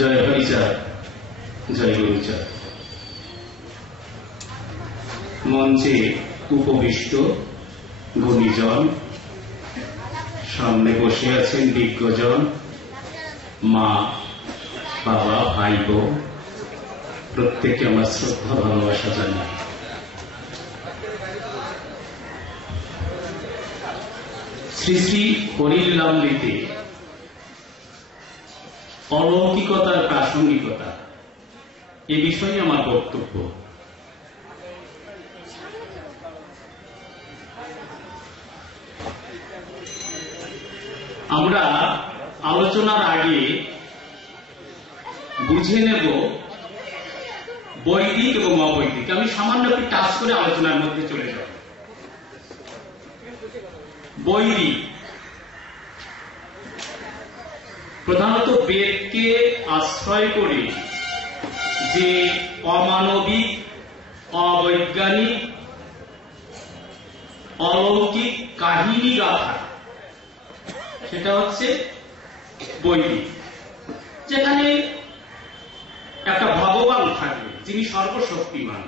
জয় হরিচাঁদ, জয় গুরুচাঁদ। মঞ্চে উপবিষ্ট গুণীজন, সামনে বসে আছেন বিজ্ঞজন, মা, বাবা, ভাই, বোন, প্রত্যেকে আমার শ্রদ্ধা ভালোবাসা জানাই। শ্রী শ্রী হরিলীলামৃতে অলৌকিকতার প্রাসঙ্গিকতা, এ বিষয়ে আমার বক্তব্য। আমরা আলোচনার আগে বুঝে নেব বৈদিক এবং অবৈদিক। আমি সামান্য একটু টাচ করে আলোচনার মধ্যে চলে যাব। বৈদিক প্রধানত বেদকে আশ্রয় করে যে অমানবিক, অবৈজ্ঞানিক, অলৌকিক কাহিনী গাথা, সেটা হচ্ছে বৈদিক। যেখানে একটা ভগবান থাকবে যিনি সর্বশক্তিমান,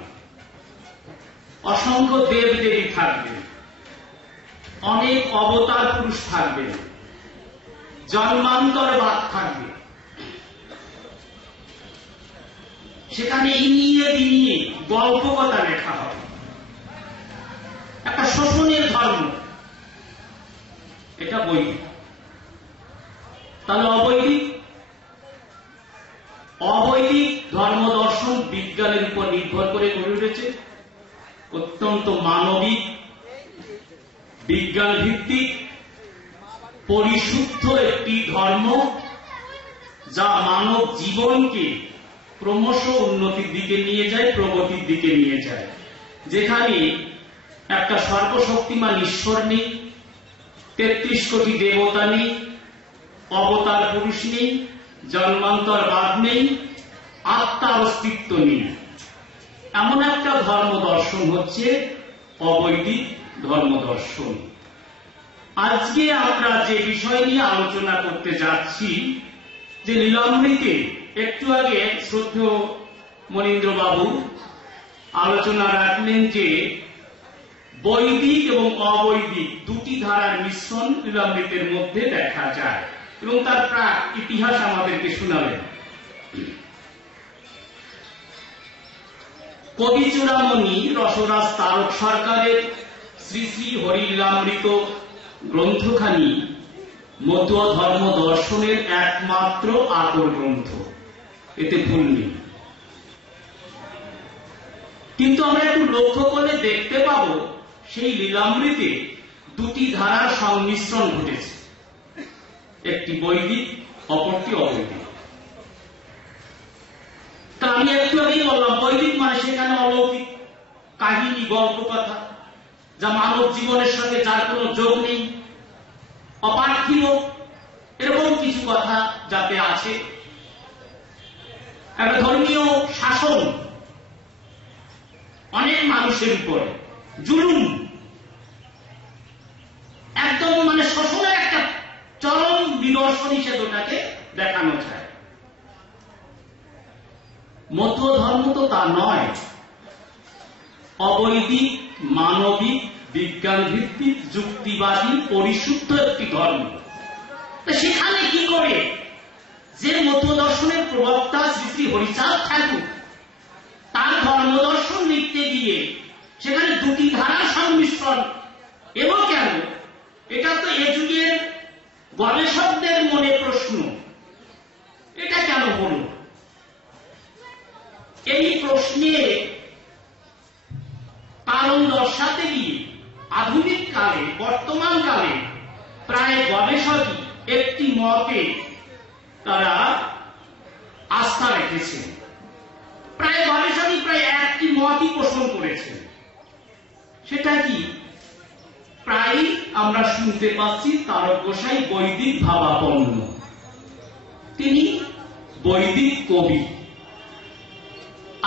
অসংখ্য দেব দেবী থাকবেন, অনেক অবতার পুরুষ থাকবেন, জন্মান্তরবাদ থাকবে। সেখানে ইনিয়ে বিনিয়ে গল্পকথা লেখা হবে, একটা শোষণের ধর্ম, এটা বৈদিক। তাহলে অবৈদিক, অবৈদিক ধর্ম দর্শন বিজ্ঞানের উপর নির্ভর করে গড়ে উঠেছে। অত্যন্ত মানবিক, বিজ্ঞান ভিত্তিক, পরিশুদ্ধ একটি ধর্ম, যা মানব জীবনকে ক্রমশ উন্নতির দিকে নিয়ে যায়, প্রগতির দিকে নিয়ে যায়। যেখানে একটা সর্বশক্তিমান ঈশ্বর নেই, ৩৩ কোটি দেবতা নেই, অবতার পুরুষ নেই, জন্মান্তরবাদ নেই, আত্মার অস্তিত্ব নেই, এমন একটা ধর্ম দর্শন হচ্ছে অবৈদিক ধর্ম দর্শন। আজকে আমরা যে বিষয় নিয়ে আলোচনা করতে যাচ্ছি, যে লীলামৃতে একটু আগে শ্রদ্ধেয় মনীন্দ্র বাবু আলোচনা রাখলেন যে বৈদিক এবং অবৈদিক দুটি ধারার মিশ্রণ লীলামৃতের মধ্যে দেখা যায়, এবং তার প্রাক ইতিহাস আমাদেরকে শোনালেন। কবি চূড়ামণি রসরাজ তারক সরকারের শ্রী শ্রী হরিলীলামৃত গ্রন্থখানি মতুয়া ধর্ম দর্শনের একমাত্র আকর গ্রন্থ, এতে ভুল নেই। কিন্তু আমরা একটু লক্ষ্য করলে দেখতে পাব সেই লীলামৃতে দুটি ধারার সংমিশ্রণ ঘটেছে, একটি বৈদিক, অপরটি অবৈদিক। তা আমি একটু আগেই বললাম বৈদিক মানে সেখানে অলৌকিক কাহিনী, গল্প কথা, যা মানব জীবনের সঙ্গে যার কোনো যোগ নেই, অপার্থিব, এরকম কিছু কথা যাতে আছে। একটা ধর্মীয় শাসন অনেক মানুষের উপরে, জুলুম, একদম মানে শোষণের একটা চরম নিদর্শন হিসেবে ওটাকে দেখানো যায়। মতুয়া ধর্ম তো তা নয়, অবৈদিক, মানবিক, বিজ্ঞান ভিত্তিক, যুক্তিবাদী, পরিশুদ্ধ একটি ধর্ম। সেখানে কি করে যে মতুয়া দর্শনের প্রবক্তা শ্রী শ্রী হরিচাঁদ ঠাকুর তার ধর্ম দর্শন লিখতে গিয়ে সেখানে দুটি ধারার সংমিশ্রণ এবং কেন, এটা তো এ যুগের গবেষকদের মনে প্রশ্ন, এটা কেন হল? এই প্রশ্নে কারণ দর্শাতে গিয়ে আধুনিক কালে, বর্তমান কালে প্রায় গবেষকই একটি মতে তারা আস্থা রেখেছেন। প্রায় গবেষকই প্রায় একটি মতই পোষণ করেছেন। সেটা কি? প্রায় আমরা শুনতে পাচ্ছি তারক গোসাই বৈদিক ভাবাপন্ন, তিনি বৈদিক কবি।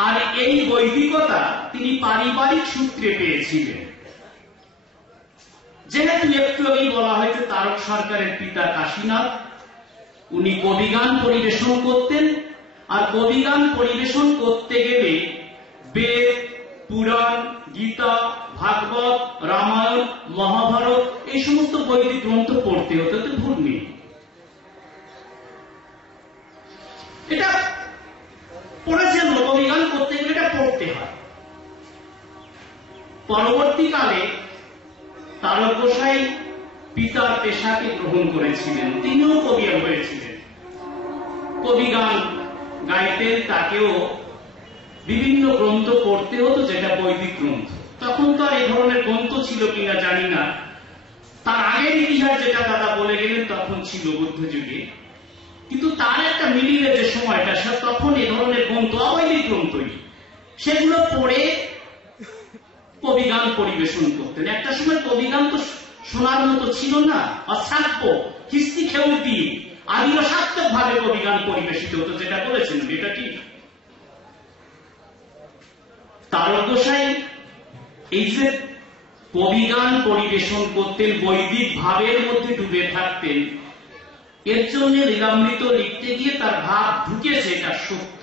আর এই বৈদিকতা তিনি পারিবারিক সূত্রে পেয়েছিলেন। যেহেতু একটু আগেই বলা হয়েছে তারক সরকারের পিতা কাশীনাথ, উনি কবিগান পরিবেশন করতেন আর কবিগান পরিবেশন করতে গেলে বেদ, পুরাণ, গীতা, ভাগবত, রামায়ণ, মহাভারত এই সমস্ত বৈদিক গ্রন্থ পড়তে হতো, তো ভুল নেই। এটা পড়েছেন, কবিগান করতে গেলে এটা পড়তে হয়। পরবর্তীকালে তারক গোসাই পিতার পেশাকে গ্রহণ করেছিলেন, তিনিও কবি হয়েছিলেন, কবিগান গাইতেন, তাকেও বিভিন্ন গ্রন্থ পড়তে হতো যেটা বৈদিক গ্রন্থ। তখন তো আর এই ধরনের গ্রন্থ ছিল কিনা জানি না, তার আগের ইতিহাস যেটা দাদা বলে গেলেন তখন ছিল বুদ্ধ যুগে, কিন্তু তার একটা মিডিল যে সময়টা, তখন এই ধরনের গ্রন্থ অবৈদিক গ্রন্থই, সেগুলো পড়ে কবিগান পরিবেশন করতেন। একটা সময় কবিগান তো শোনার মতো ছিল না, অশ্রাব্য হিস্তি খেউ দিয়ে আদিরসাত্মক ভাবে কবিগান পরিবেশিত হতো, যেটা বলেছেন এটা কি। তারক গোসাই এই যে কবিগান পরিবেশন করতেন, বৈদিক ভাবের মধ্যে ডুবে থাকতেন, এর জন্য লীলামৃত লিখতে গিয়ে তার ভাব ঢুকেছে, এটা সত্য,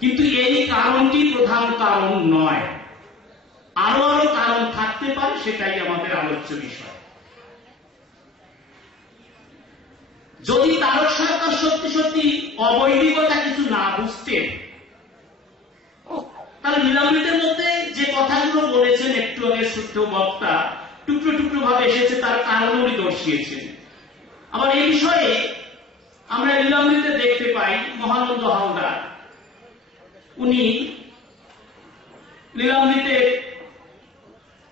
কিন্তু এই কারণটি প্রধান কারণ নয়, আরো আরো কারণ থাকতে পারে, সেটাই আমাদের আলোচ্য বিষয়। যদি তারক সরকার সত্যি সত্যি অবৈদিকতা কিছু না বুঝতেন, তাহলে লীলামৃতের মধ্যে যে কথাগুলো বলেছেন একটু আগে সূত্র বক্তা টুকরো টুকরো ভাবে এসেছে, তার কারণই দর্শিয়েছেন। আবার এই বিষয়ে আমরা লীলামৃতে দেখতে পাই মহানন্দ হাওড়া, উনি লীলামৃতে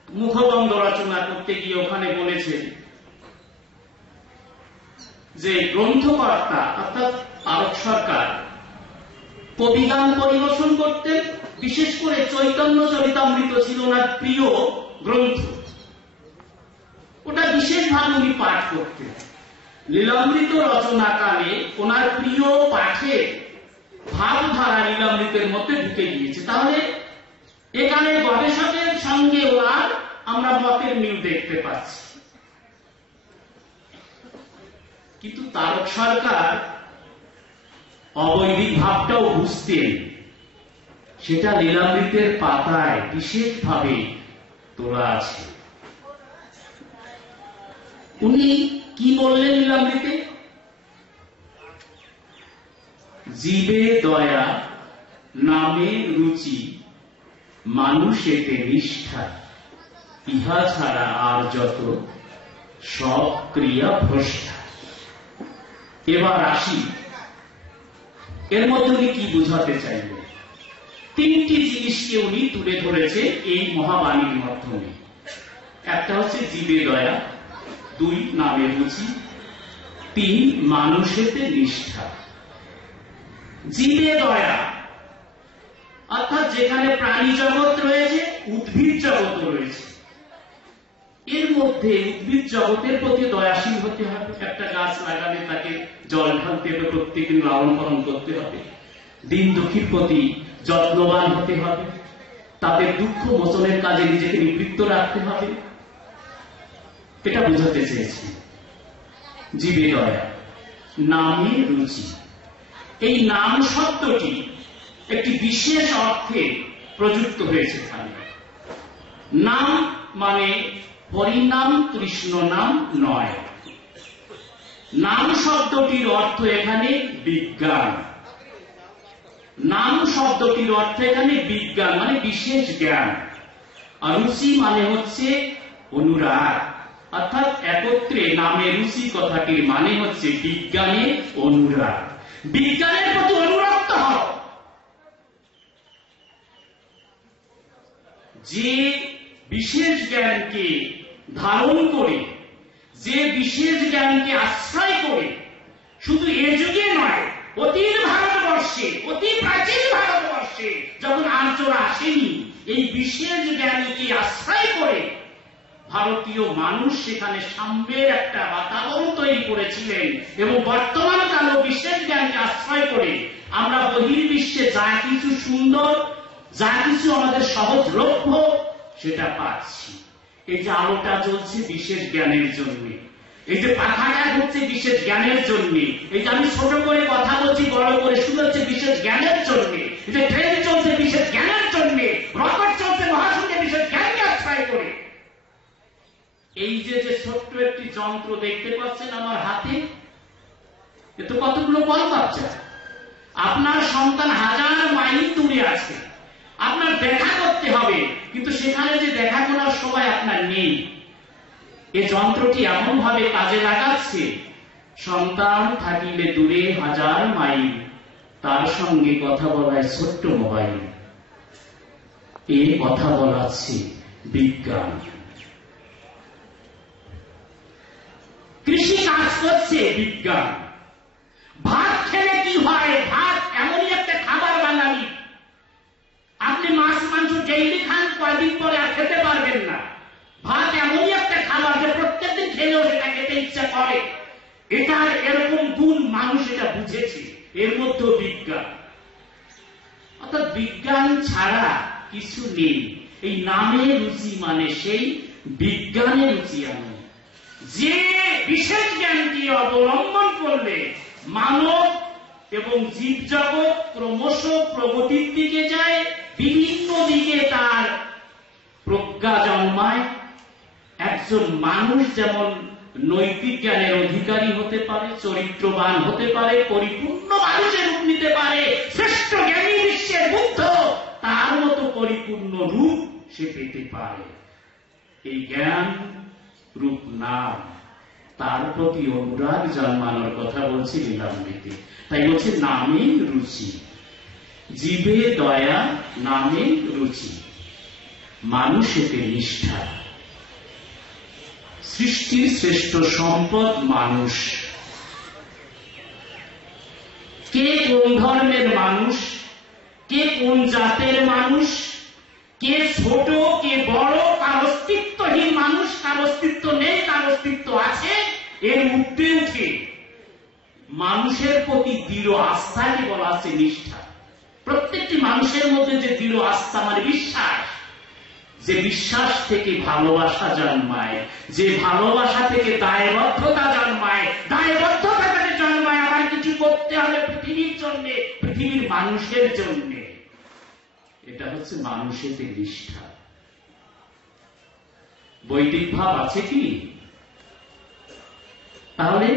মুখবন্ধ রচনা করতে গিয়ে ওখানে বলেছেন যে গ্রন্থকর্তা অর্থাৎ তারক সরকার কবিগান পরিবেশন করতেন, বিশেষ করে চৈতন্য চরিতামৃত ছিল ওনার প্রিয় গ্রন্থ, ওটা বিশেষভাবে উনি পাঠ করতেন। লীলামৃত রচনাকালে ওনার প্রিয় পাঠে ভাবধারা লীলামৃতের মধ্যে ঢুকে গিয়েছে। তাহলে এখানে গবেষকের সঙ্গে ওনার আমরা মতের মিল দেখতে পাচ্ছি। কিন্তু তারক সরকার অবৈদিক ভাবটাও বুঝতেন, সেটা লীলামৃতের পাতায় বিশেষভাবে তোলা আছে। উনি কি বললেন লীলামৃতে? জীবে দয়া, নামে রুচি, মানুষেতে নিষ্ঠা, ইহা ছাড়া আর যত সব ক্রিয়া ভ্রষ্টা। এবার আসি, এর মধ্যে উনি কি বুঝাতে চাইলেন? তিনটি জিনিসকে উনি তুলে ধরেছে এই মহাবাণীর মাধ্যমে। একটা হচ্ছে জীবে দয়া, দুই নামে রুচি, তিন মানুষেতে নিষ্ঠা। জীবে দয়া অর্থাৎ যেখানে প্রাণী জগৎ রয়েছে, উদ্ভিদ জগৎ রয়েছে, এর মধ্যে উদ্ভিদ জগতের প্রতি দয়াশীল হতে হবে। একটা গাছ লাগালে তাকে জল ঢালতে হবে, প্রত্যেকদিন লালন পালন করতে হবে, দিন দুঃখীর প্রতি যত্নবান হতে হবে, তাদের দুঃখ মোচনের কাজে নিজেকে নিবৃত্ত রাখতে হবে, এটা বোঝাতে চেয়েছি। জীবে দয়া, নামে রুচি। এই নাম শব্দটি একটি বিশেষ অর্থে প্রযুক্ত হয়েছে এখানে। নাম মানে হরিনাম, কৃষ্ণ নাম নয়। নাম শব্দটির অর্থ এখানে বিজ্ঞান। নাম শব্দটির অর্থ এখানে বিজ্ঞান মানে বিশেষ জ্ঞান। আর রুচি মানে হচ্ছে অনুরাগ, অর্থাৎ একত্রে নামে রুচি কথাটির মানে হচ্ছে বিজ্ঞানে অনুরাগ। বিজ্ঞানের প্রতি অনুরক্ত হও। যে বিশেষ জ্ঞানকে ধারণ করে, যে বিশেষ জ্ঞানকে আশ্রয় করে, শুধু এ যুগে নয়, অতীত ভারতবর্ষে, অতি প্রাচীন ভারতবর্ষে যখন আর্যরা আসেনি, এই বিশেষ জ্ঞানকে আশ্রয় করে ভারতীয় মানুষ সেখানে সাম্যের একটা বাতাবরণ তৈরি করেছিলেন। এবং বর্তমান কালেও বিশেষ জ্ঞানকে আশ্রয় করে আমরা বহির্বিশ্বে যা কিছু সুন্দর, যা কিছু আমাদের সহজলভ্য, সেটা পাচ্ছি। এই যে আলোটা জ্বলছে বিশেষ জ্ঞানের জন্য, এই যে পাখাটা হচ্ছে বিশেষ জ্ঞানের জন্য, এই যে আমি ছোট করে কথা বলছি, বড় করে শুরু হচ্ছে বিশেষ জ্ঞানের জন্য, এই যে ট্রেন চলছে বিশেষ জ্ঞানের জন্য, রকেট চলছে মহাশূন্যে বিশেষ জ্ঞানকে আশ্রয় করে। এই যে ছোট্ট একটি যন্ত্র দেখতে পাচ্ছেন আমার হাতে, এ তো কতগুলো বল বাচ্চা। আপনার সন্তান হাজার মাইল দূরে আছে, আপনার দেখা করতে হবে, কিন্তু সেখানে যে দেখা করার সময় আপনার নেই। এই যন্ত্রটি এমন ভাবে কাজে লাগাচ্ছে, সন্তান থাকিলে দূরে হাজার মাইল, তার সঙ্গে কথা বলায় ছোট্ট মোবাইল। এ কথা বলাচ্ছে বিজ্ঞান। কৃষি কাজ করছে বিজ্ঞান। ভাত খেলে কি হয়, ভাত এমনই একটা খাবার বাঙালি, আপনি মাছ মাংস ডেইলি খান, কয়দিন পরে আর খেতে পারবেন না। ভাত এমনই একটা খাবার যে প্রত্যেকদিন খেলেও সেটা খেতে ইচ্ছা করে। এটার এরকম গুণ মানুষ এটা বুঝেছে, এর মধ্যে বিজ্ঞান। অর্থাৎ বিজ্ঞান ছাড়া কিছু নেই। এই নামে রুচি মানে সেই বিজ্ঞানে রুচি আনে, যে বিশেষ জ্ঞানকে অবলম্বন করলে মানব এবং জীব জগৎ ক্রমশ প্রগতির দিকে যায়, বিভিন্ন দিকে তার প্রজ্ঞা জন্মায়। একজন মানুষ যেমন নৈতিক জ্ঞানের অধিকারী হতে পারে, চরিত্রবান হতে পারে, পরিপূর্ণ মানুষের রূপ নিতে পারে, শ্রেষ্ঠ জ্ঞানী বিশ্বের বুদ্ধ তার মতো পরিপূর্ণ রূপ সে পেতে পারে। এই জ্ঞান রূপ নাম, তার প্রতি অনুরাগ জন্মানোর কথা বলছি লীলামৃতে। তাই বলছে নামে রুচি, জীবে দয়া, নামে রুচি, মানুষেতে নিষ্ঠা। সৃষ্টির শ্রেষ্ঠ সম্পদ মানুষ। কে কোন ধর্মের মানুষ, কে কোন জাতের মানুষ, কে ছোট কে বড়, কার অস্তিত্বহীন মানুষ, কার অস্তিত্ব নেই, কার অস্তিত্ব আছে, এর ঊর্ধ্বে উঠে মানুষের প্রতি দৃঢ় আস্থাকে বলা আছে নিষ্ঠা। প্রত্যেকটি মানুষের মধ্যে যে দৃঢ় আস্থা মানে বিশ্বাস, যে বিশ্বাস থেকে ভালোবাসা জন্মায়, যে ভালোবাসা থেকে দায়বদ্ধতা জন্মায়, দায়বদ্ধতা থেকে জন্মায় আমার কিছু করতে হবে পৃথিবীর জন্য, পৃথিবীর মানুষের জন্য। এটা হচ্ছে মানুষের নিষ্ঠা। বৈদিক ভাব আছে কি? তাহলে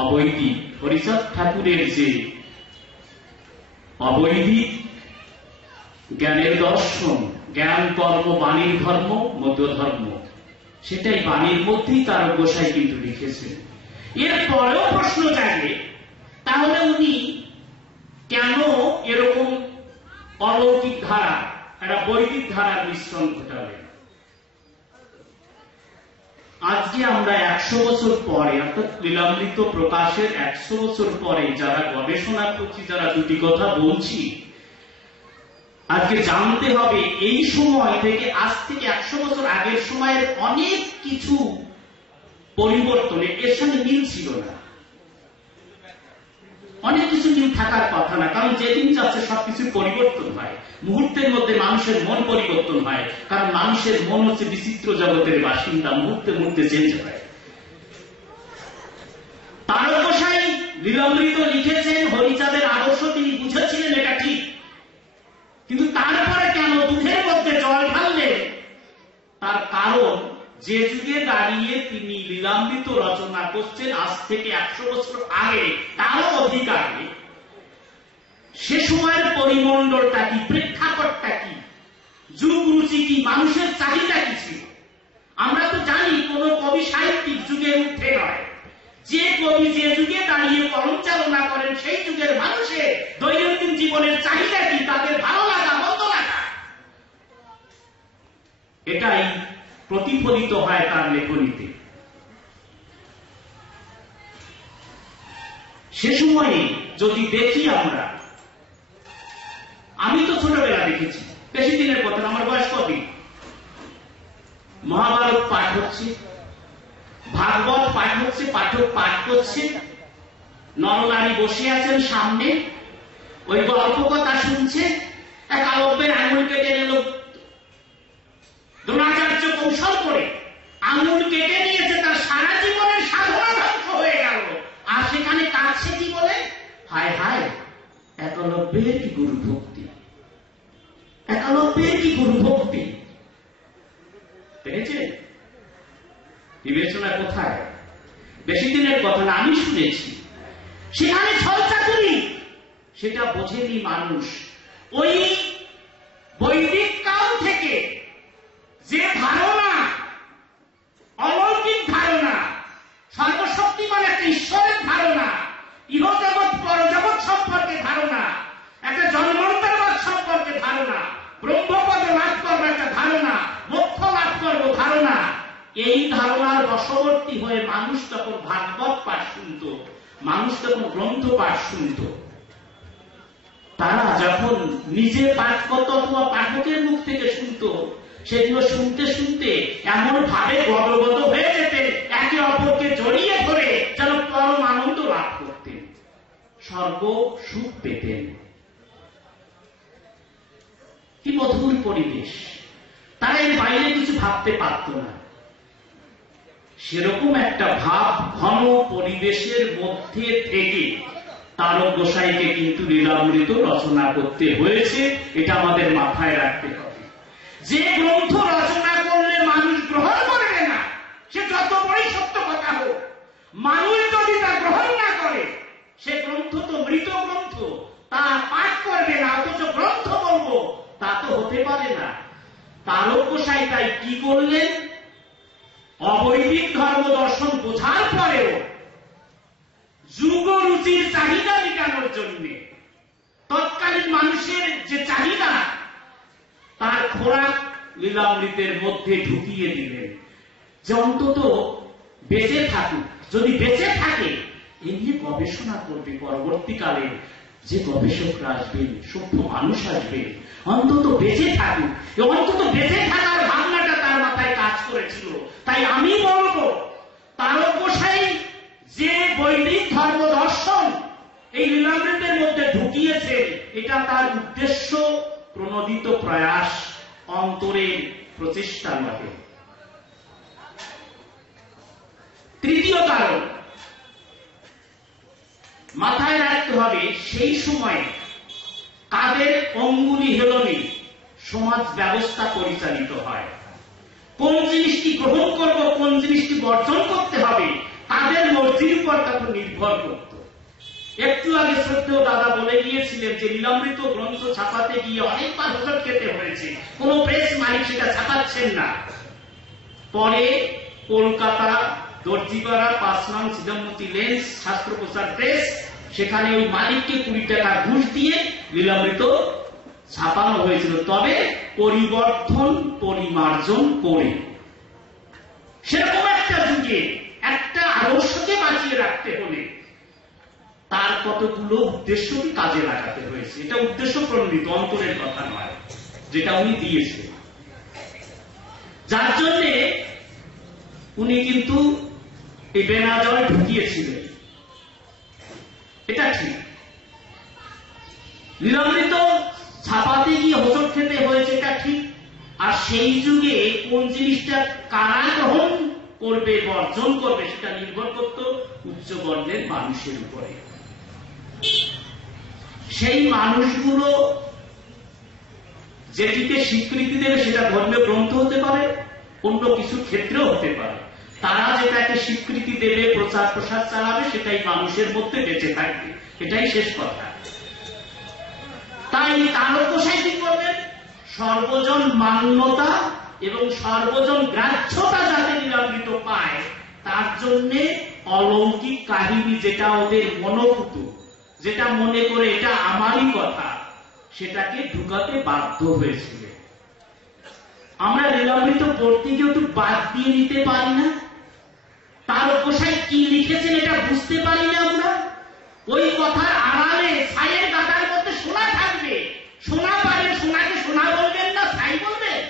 অবৈদিক, হরিচাঁদ ঠাকুরের যে অবৈদিক জ্ঞানের দর্শন, জ্ঞান কর্ম বাণীর ধর্ম, মধ্য ধর্ম, সেটাই বাণীর মধ্যেই তার গোসাই কিন্তু লিখেছেন। এরপরেও প্রশ্ন জাগে, তাহলে উনি কেন এরকম অলৌকিক ধারা, একটা বৈদিক ধারার মিশ্রণ ঘটালেন? আজকে আমরা 100 বছর পরে, অর্থাৎ লীলামৃত প্রকাশের 100 বছর পরে যারা গবেষণা করছি, যারা দুটি কথা বলছি, আজকে জানতে হবে এই সময় থেকে, আজ থেকে 100 বছর আগের সময়ের অনেক কিছু পরিবর্তনে এর সঙ্গে মিল ছিল না। অনেক কিছু মিল থাকার কথা না, কারণ যেদিন যাচ্ছে সবকিছু পরিবর্তন হয়, মুহূর্তের মধ্যে মানুষের মন পরিবর্তন হয়, কারণ মানুষের মন হচ্ছে বিচিত্র জগতের বাসিন্দা, মুহূর্তে মুহূর্তে চেঞ্জ হয়। তারক গোসাই লীলামৃত লিখেছেন, হরিচাঁদের আদর্শ তিনি বুঝেছিলেন, এটা ঠিক, কিন্তু তারপরে কেন দুধের মধ্যে জল ঢাললেন? তার কারণ যে যুগে দাঁড়িয়ে তিনি লীলামৃত রচনা করছেন, আজ থেকে 100 বছর আগে, তারও অধিক আগে, সে সময়ের পরিমণ্ডলটা কি, প্রেক্ষাপটটা কি, যুগ রুচি কি, মানুষের চাহিদা কি ছিল? আমরা তো জানি কোন কবি সাহিত্যিক যুগের ঊর্ধ্বে নয়। যে কবি যে যুগে দাঁড়িয়ে কলম চালনা করেন, সেই যুগের মানুষের দৈনন্দিন জীবনের চাহিদা কি, তাদের ভালো লাগা মন্দ লাগা, এটাই প্রতিফলিত হয় তার লেখনীতে। সে সময়ে যদি দেখি আমরা, আমি তো ছোটবেলা দেখেছি, বেশি দিনের কথা, আমার বয়স কদিন, মহাভারত পাঠ হচ্ছে, ভাগবত পাঠ হচ্ছে, পাঠক পাঠ করছে, নরনারী বসে আছেন সামনে, ওই গল্প কথা শুনছে, এক আলব্যের আঙুল কেটে নিল, দ্রোণাচার্য কৌশল করে আঙুল কেটে নিয়েছে, তার সারা জীবনের সাধনা একলব্যের কি গুরু ভক্তি, একলব্যের কি গুরু ভক্তি, দেখেছে? বিবেচনা কোথায়? বেশি দিনের কথা না, আমি শুনেছি সেখানে ছল চাতুরি, সেটা বোঝেনি মানুষ। ওই বৈদিক কাল থেকে যে ধারণা, অলৌকিক ধারণা, সর্বশক্তিমান একটা ঈশ্বরের ধারণা, ইহজগৎ পরজগৎ সম্পর্কে ধারণা, একটা জন্মান্তরবাদ সম্পর্কে ধারণা, ব্রহ্মপদ লাভ করবো একটা ধারণা, মোক্ষ লাভ করবো ধারণা, এই ধারণার বশবর্তী হয়ে মানুষ তখন ভাগবত পাঠ শুনত, মানুষ তখন গ্রন্থ পাঠ শুনত। তারা যখন নিজে পাঠ করত অথবা পাঠকের মুখ থেকে শুনত, সেগুলো শুনতে শুনতে এমন ভাবে গদগদ হয়ে যেতেন, একে অপরকে জড়িয়ে ধরে যেন পরম আনন্দ লাভ করতেন, স্বর্গ সুখ পেতেন। কি মধুর পরিবেশ! তারা এর বাইরে কিছু ভাবতে পারত না। সেরকম একটা ভাব ঘন পরিবেশের মধ্যে থেকে তারক গোসাইকে কিন্তু লীলামৃত রচনা করতে হয়েছে, এটা আমাদের মাথায় রাখতে হবে। যে গ্রন্থ রচনা করলে মানুষ গ্রহণ করবে না, সে যত বড়ই সত্য কথা হোক, মানুষ যদি তা গ্রহণ না করে, সে গ্রন্থ তো মৃত গ্রন্থ, তা পাঠ করবে না, অথচ গ্রন্থ বলবো, তা তো হতে পারে না। তারক গোসাই তাই কি করলেন? অবৈদিক ধর্ম দর্শন বোঝার পরেও যুগ রুচির চাহিদা মেটানোর জন্য তৎকালীন মানুষের যে চাহিদা, তার খোরাক লীলামৃতের মধ্যে ঢুকিয়ে দিলেন, যে অন্তত বেঁচে থাকুক, যদি বেঁচে থাকে এ নিয়ে গবেষণা করবে পরবর্তীকালে যে গবেষকরা আসবেন, সভ্য মানুষ আসবে, অন্তত বেঁচে থাকুক। অন্তত বেঁচে থাকার ভাবনাটা তার মাথায় কাজ করেছিল। তাই আমি বলবো, তারক গোসাই যে বৈদিক ধর্ম দর্শন এই লীলামৃতের মধ্যে ঢুকিয়েছে, এটা তার উদ্দেশ্য প্রণোদিত প্রয়াস, অন্তরের প্রচেষ্টা নয়। তৃতীয় কারণ মাথায় রাখতে হবে, সেই সময় কাদের অঙ্গুলি হেলনে সমাজ ব্যবস্থা পরিচালিত হয়, কোন জিনিসটি গ্রহণ করব, কোন জিনিসটি বর্জন করতে হবে, তাদের মর্জির উপর তখন নির্ভর করত। একটু আগে শ্রদ্ধেয় দাদা বলে গিয়েছিলেন যে লীলামৃত গ্রন্থ ছাপাতে গিয়ে অনেকবার হোঁচট খেতে হয়েছে, কোন প্রেস মালিক সেটা ছাপাচ্ছেন না। পরে কলকাতা দর্জিপাড়া 5 নং চিদম্বতী লেন্স শাস্ত্র প্রচার প্রেস, সেখানে ওই মালিককে 20 টাকা ঘুষ দিয়ে লীলামৃত ছাপানো হয়েছিল, তবে পরিবর্তন পরিমার্জন করে। সেরকম একটা যুগে একটা আদর্শকে বাঁচিয়ে রাখতে হলে তার কতগুলো উদ্দেশ্যকে কাজে লাগাতে হয়েছে। এটা উদ্দেশ্য প্রণোদিত, অন্তরের কথা নয়, যেটা উনি দিয়েছে, যার জন্যে উনি কিন্তু এই বেনাজয় ঢুকিয়েছিলেন। এটা ঠিক। লীলামৃত ছাপাতে গিয়ে হোঁচট খেতে হয়েছে, এটা ঠিক। আর সেই যুগে কোন জিনিসটা কারা গ্রহণ করবে, বর্জন করবে, সেটা নির্ভর করত উচ্চ বর্ণের মানুষের উপরে। সেই মানুষগুলো যেটিকে স্বীকৃতি দেবে সেটা ধর্মীয় গ্রন্থ হতে পারে, অন্য কিছু ক্ষেত্রেও হতে পারে। তারা যেটাকে স্বীকৃতি দেবে, প্রচার প্রসার চালাবে, সেটাই মানুষের মধ্যে বেঁচে থাকবে, এটাই শেষ কথা। তাই তারক গোসাই কি করবেন? সর্বজন মান্যতা এবং সর্বজন গ্রাহ্যতা যাতে লীলামৃত পায়, তার জন্য অলৌকিক কাহিনী, যেটা ওদের মনোভূত, যেটা মনে করে এটা আমারই কথা, সেটাকে ঢুকাতে বাধ্য হয়েছিল। আমরা লীলামৃত পড়তে গিয়ে একটু বাদ দিয়ে নিতে পারি না? তারক গোসাই কি লিখেছেন এটা বুঝতে পারি না আমরা? ওই কথার আড়ালে ছাইয়ের গাদার মধ্যে সোনা থাকবে, সোনা পারে, সোনাকে সোনা বলবেন না, ছাই বলবেন?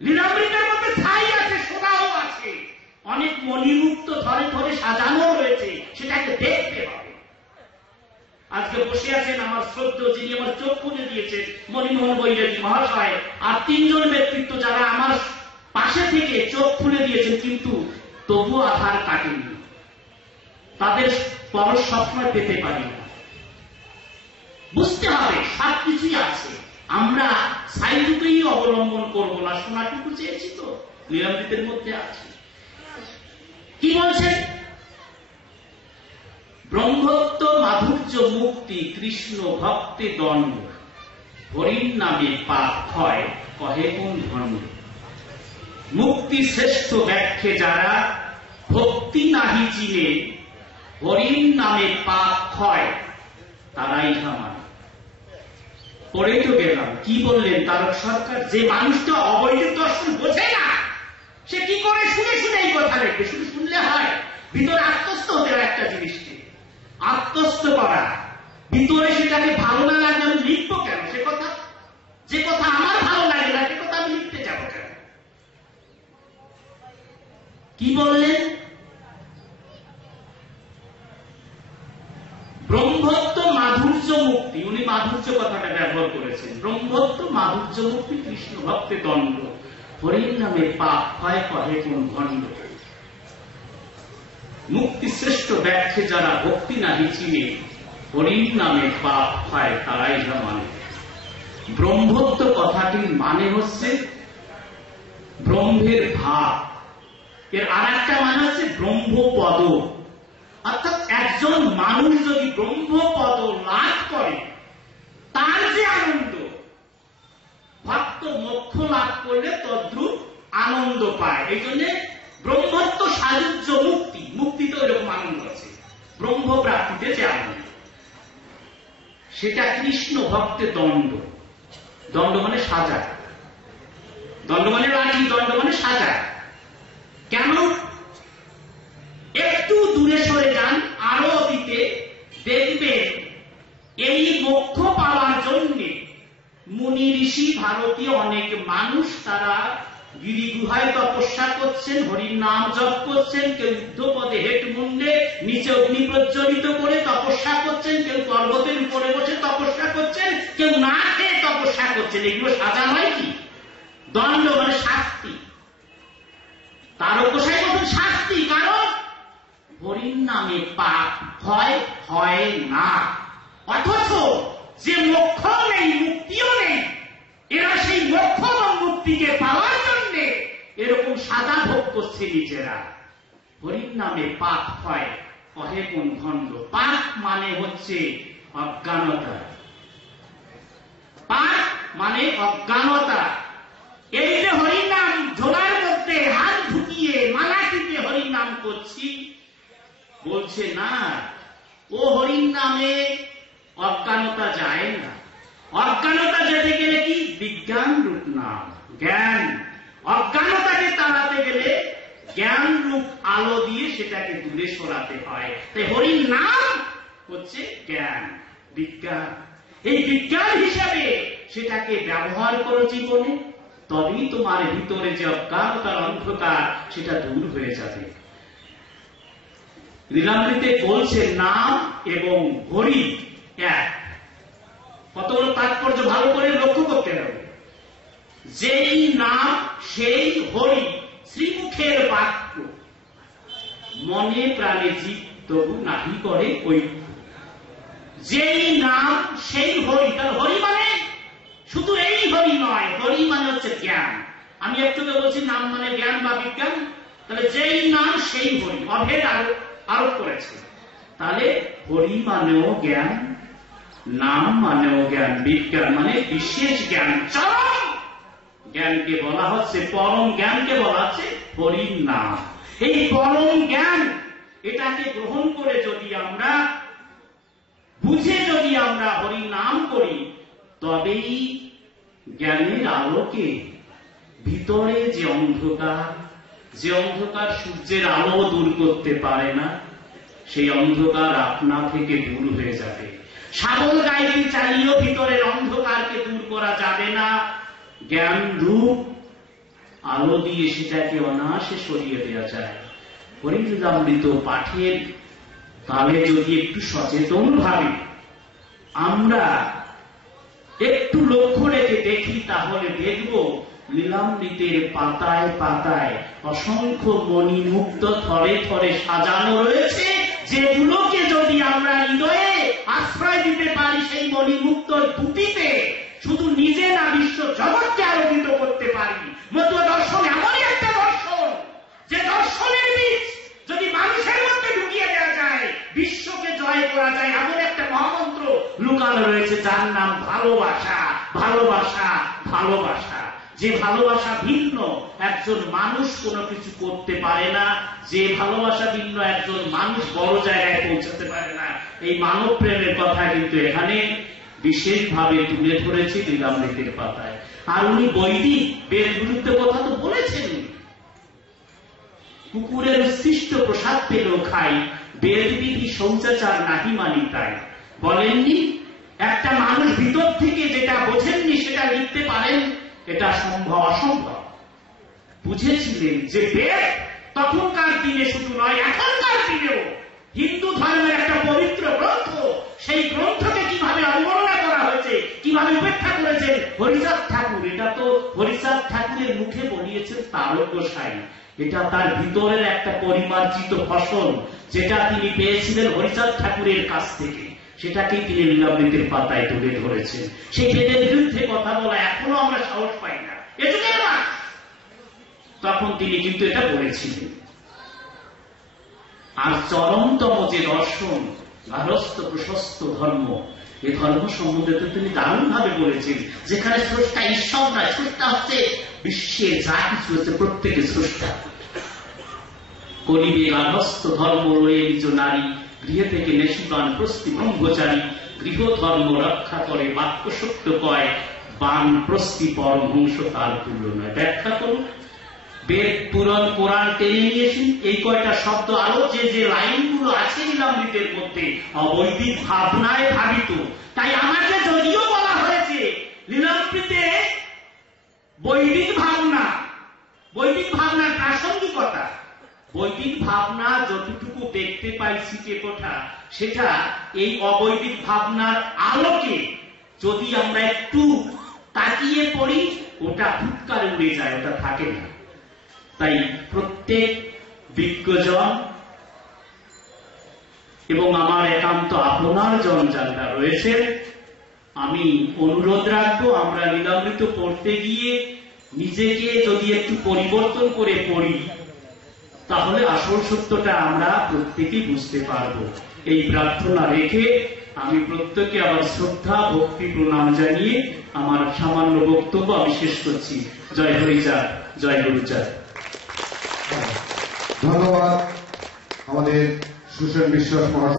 লীলামৃতের মধ্যে ছাই আছে, সোনাও আছে, অনেক মণিমুক্ত ধরে ধরে সাজানো রয়েছে, সেটাকে দেখতে হবে। আজকে বসে আছেন আমার শ্রদ্ধেয়, যিনি আমার চোখ খুলে দিয়েছেন, মণিমোহন বৈরাগী মহাশয়, আর 3 জন ব্যক্তিত্ব যারা আমার পাশে থেকে চোখ খুলে দিয়েছেন, কিন্তু তবু আধার কাটেনি, তাদের পরশ সবসময় পেতে পারি না। বুঝতে হবে সবকিছুই আছে, আমরা সাইডুকেই অবলম্বন করবো না, সোনাটুকু চেয়েছি তো লীলামৃতের মধ্যে আছে। কি বলছেন? ব্রহ্মত্ব মাধুর্য মুক্তি কৃষ্ণ ভক্তে দণ্ড, হরির নামে পাপ ক্ষয় কহে কোন ধন্য। মুক্তি শ্রেষ্ঠ ব্যাখ্যে যারা ভক্তি নাহি চিনে, হরির নামে পাপ ক্ষয় তারাই মানে। পড়ে তো গেলাম কি বললেন তারক সরকার, যে মানুষটা অবৈদিক দর্শন বোঝে না সে কি করে শুনে শুনে এই কথা লিখবে? শুধু শুনলে হয়, ভিতরে আত্মস্থ হতে হয় একটা জিনিসকে, আত্মস্থ করা। ভিতরে সেটাকে ভালো না লাগলে আমি লিখবো কেন সে কথা? যে কথা আমার ভালো লাগে না সে কথা আমি লিখতে যাবো কেন? কি বললেন? ব্রহ্মত্ব মাধুর্য মুক্তি, উনি মাধুর্য কথাটা ব্যবহার করেছেন। ব্রহ্মত্ব মাধুর্য মুক্তি কৃষ্ণ ভক্তে দণ্ড, হরির নামে পাপ হয় কহে কোন ভণ্ড। মুক্তি শ্রেষ্ঠ ব্যাখ্যে যারা ভক্তি নাহি চিনে, হরির নামে পাপ হয় তারাই মানে। ব্রহ্মত্ব কথাটির মানে হচ্ছে ব্রহ্মের ভাব, এর আর একটা মানে হচ্ছে ব্রহ্মপদ। অর্থাৎ একজন মানুষ যদি ব্রহ্মপদ লাভ করে তার যে আনন্দ, ভক্ত মোক্ষ লাভ করলে তদ্রূপ আনন্দ পায়। এই জন্য ব্রহ্মত্ব সাযুজ্য মুক্তি, মুক্তিতে ওইরকম আনন্দ আছে, ব্রহ্ম প্রাপ্তিতে যে আনন্দ সেটা কৃষ্ণ ভক্তে দণ্ড। দণ্ড মানে সাজা, দণ্ড মানে রাজি, দণ্ড মানে সাজা। কেন? একটু দূরে সরে যান, আরো অতীতে দেখবেন এই মোক্ষ পাওয়ার জন্য মুনি ঋষি ভারতীয় অনেক মানুষ তারা গিরি গুহায় তপস্যা করছেন, হরির নাম জপ করছেন, কেউ ঊর্ধ্বপদে হেট মুন্ডে নিচে অগ্নি প্রজ্বলিত করে তপস্যা করছেন, কেউ পর্বতের উপরে বসে তপস্যা করছেন, কেউ না খেয়ে তপস্যা করছেন। এগুলো সাজা হয় কি? দণ্ড মানে শাস্তি, তারকসাই মতন শাস্তি। কারণ হরির নামে পাপ হয় হয় না, অথচ যে মোক্ষ নেই মুক্তিও নেই, এরা সেই মোক্ষ এবং মুক্তিকে পাওয়ার জন্য এরকম সাজা ভোগ করছে নিজেরা। হরির নামে পাপ হয় কহে কোন ভণ্ড। পাপ মানে হচ্ছে অজ্ঞানতা, পাপ মানে অজ্ঞানতা। এই যে হরির নাম ঝোলার মধ্যে হাত ঢুকিয়ে মালা টিপে হরির নাম করছি, বলছে না ও হরির নামে অজ্ঞানতা যায় না। অজ্ঞানতা যেতে গেলে কি? বিজ্ঞান রূপ নাম, জ্ঞান। অজ্ঞানতাকে তাড়াতে গেলে জ্ঞান রূপ আলো দিয়ে সেটাকে দূরে সরাতে হয়। তাই হরির নাম হচ্ছে জ্ঞান, বিজ্ঞান। এই বিজ্ঞান হিসাবে সেটাকে ব্যবহার করো জীবনে, তবেই তোমার ভিতরে যে অজ্ঞানতার অন্ধকার সেটা দূর হয়ে যাবে। লীলামৃতে বলছে নাম এবং হরি এক। কতগুলো তাৎপর্য ভালো করে লক্ষ্য করতে হবে। যেই নাম সেই হরি, শ্রীমুখের বাক্য, মনে প্রাণে জীব তবু নাহি করে ঐক্য। যেই নাম সেই হরি, তার হরি মানে শুধু এই হরি নয়, হরি মানে হচ্ছে জ্ঞান। আমি একটু বলছি নাম মানে জ্ঞান বা বিজ্ঞান, তাহলে যেই নাম সেই হরি, অভেদ আরোপ করেছে। তাহলে হরি মানেও জ্ঞান, নাম মানেও জ্ঞান, বিজ্ঞান মানে বিশেষ জ্ঞান, চরম জ্ঞানকে বলা হচ্ছে, পরম জ্ঞানকে বলা হচ্ছে হরির নাম। এই পরম জ্ঞান, এটাকে গ্রহণ করে যদি আমরা বুঝে যদি আমরা হরির নাম করি, তবেই জ্ঞানের আলোকে ভিতরে যে অন্ধকার, যে অন্ধকার সূর্যের আলো দূর করতে পারে না, সেই অন্ধকার আপনা থেকে দূর হয়ে যাবে। সাগর গাইতে চালিয়েও ভিতরের অন্ধকারকে দূর করা যাবে না। জ্ঞান রূপ আলো দিয়ে সেটাকে অনায়াসে সরিয়ে দেওয়া যায়। হরিলীলামৃত পাঠের কালে যদি একটু সচেতন ভাবে আমরা একটু লক্ষ্য রেখে দেখি, তাহলে দেখব লীলামৃতের পাতায় পাতায় অসংখ্য মণিমুক্ত থরে থরে সাজানো রয়েছে, যেগুলোকে যদি আমরা হৃদয়ে আশ্রয় দিতে পারি সেই মণিমুক্তর পুঁতিতে শুধু নিজে না বিশ্ব জগৎকে আলোকিত করতে পারি। মতুয়া দর্শন এমনই একটা দর্শন যে দর্শনের বীজ যদি মানুষের মধ্যে ঢুকিয়ে দেওয়া যায় বিশ্বকে জয় করা যায়, এমন একটা মহামন্ত্র লুকানো রয়েছে যার নাম ভালোবাসা। ভালোবাসা, ভালোবাসা। যে ভালোবাসা ভিন্ন একজন মানুষ কোনো কিছু করতে পারে না, যে ভালোবাসা ভিন্ন একজন মানুষ বড় জায়গায় পৌঁছাতে পারে না। এই মানব প্রেমের কথা কিন্তু এখানে বিশেষভাবে তুলে ধরেছি লীলামৃতের পাতায়। আর উনি বৈদিক বেদ বিরুদ্ধে কথা তো বলেছেন। কুকুরের উৎসৃষ্ট প্রসাদ পেলেও খাই, বেদ বিধি শৌচাচার নাহি মানি তাই। বলেননি একটা মানুষ ভিতর থেকে যেটা বোঝেননি সেটা লিখতে পারেন, এটা সম্ভব অসম্ভব। বুঝেছিলেন যে বেদ তখনকার দিনে শুধু নয় এখনকার দিনেও হিন্দু ধর্মের একটা পবিত্র গ্রন্থ। সেই গ্রন্থকে কিভাবে অবমাননা করা হয়েছে, কিভাবে উপেক্ষা করেছেন হরিচাঁদ ঠাকুর। এটা তো হরিচাঁদ ঠাকুরের মুখে বলিয়েছেন তারক গোসাই। এটা তার ভিতরের একটা পরিমার্জিত ফসল যেটা তিনি পেয়েছিলেন হরিচাঁদ ঠাকুরের কাছ থেকে, সেটাকেই তিনি লীলামৃতের পাতায় তুলে ধরেছেন। সেই বেদের বিরুদ্ধে কথা বলা এখনো আমরা সাহস পাই না, তখন তিনি কিন্তু এটা বলেছিলেন। আর চরমতম যে দর্শন গার্হস্থ্য প্রশস্ত ধর্ম, এই ধর্ম সম্বন্ধে তো তিনি দারুণ ভাবে বলেছেন, যেখানে স্রষ্টা ঈশ্বর নয়, স্রষ্টা হচ্ছে বিশ্বের যা কিছু হচ্ছে প্রত্যেকের স্রষ্টা। কলিবে গার্হস্থ ধর্ম রয়ে নিজ নারী, গৃহে থেকে নেশিবান প্রস্তি ব্রহ্মচারী, গৃহ ধর্ম রক্ষা করে বাক্য সত্য কয়, বান প্রস্তি পরমহংস তার তুল্য নয়। ব্যাখ্যা করুন। বেদ পুরাণ কোরআন টেনে নিয়েছেন, এই কয়টা শব্দ আরো যে যে লাইনগুলো আছে লীলামৃতের মধ্যে অবৈদিক ভাবনায় ভাবিত। তাই আমাকে যদিও বলা হয়েছে লীলামৃতে বৈদিক ভাবনা, বৈদিক ভাবনার প্রাসঙ্গিকতা, বৈদিক ভাবনা যতটুকু দেখতে পাই সিটে কোঠা, সেটা এই অবৈদিক ভাবনার আলোকে যদি আমরা একটু তাকিয়ে পড়ি ওটা ফুৎকারে উড়ে যায়, ওটা থাকে না। তাই প্রত্যেক বিজ্ঞজন এবং আমার একান্ত আপনার জন যারা রয়েছে, আমি অনুরোধ রাখবো আমরা লীলামৃত পড়তে গিয়ে নিজেকে যদি একটু পরিবর্তন করে পড়ি তাহলে আসল সত্যটা আমরা প্রত্যেকেই বুঝতে পারবো। এই প্রার্থনা রেখে আমি প্রত্যেকে আবার শ্রদ্ধা ভক্তি প্রণাম জানিয়ে আমার সামান্য বক্তব্য আমি শেষ করছি। জয় হরিচাঁদ, জয় গুরুচাঁদ। ধন্যবাদ আমাদের সুষেণ বিশ্বাস মহাশয়।